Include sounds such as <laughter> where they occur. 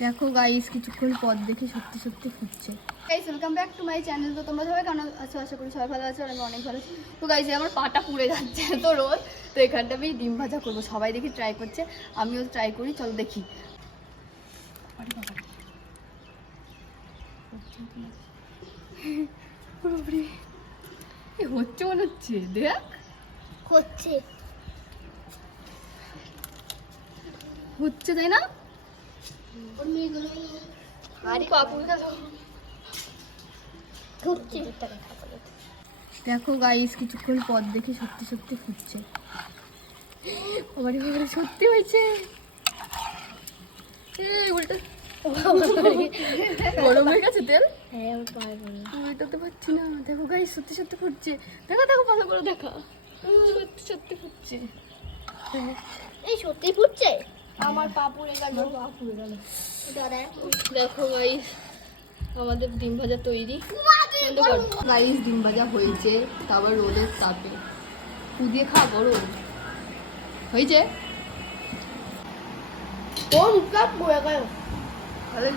দেখো গাইস কিছুক্ষণ পর দেখে সত্যি সত্যি ফুটছে guys welcome back to my channel তো তোমরা সবাই কেমন আছো? আশা করি সবাই ভালো আছো আর আমি অনেক ভালো আছি। তো গাইস আমার পাটা পুড়ে যাচ্ছে এত রোদ। তো এখানটা আমি ডিম ভাজা করব। সবাই দেখি ট্রাই করছে। আমিও ট্রাই করি চলো দেখি। <laughs> পুরোপুরি এ হচ্ছে মনে হচ্ছে। দেখ। হচ্ছে। হচ্ছে তাই না? দেখো গাইস কিছুক্ষণ পর দেখে সত্যি সত্যি ফুটছে বাবারে সত্যি হয়েছে। উল্টো। গরম হয়ে তেল? হ্যাঁ উল্টাতে পারছি না। দেখো গাইস সত্যি সত্যি ফুটছে দেখো দেখো ভালো করে দেখা। সত্যি সত্যি ফুটছে এই সত্যি ফুটছে আমার পা পুড়ে গেল। পা পুড়ে গেল। দেখো গাইস আমাদের ডিম ভাজা তৈরি। গাইস ডিম ভাজা হয়েছে তারপর রোদের তাপে কুদিয়ে খা গরম হয়েছে? ও কাপ পুড়ে গেল। ভালো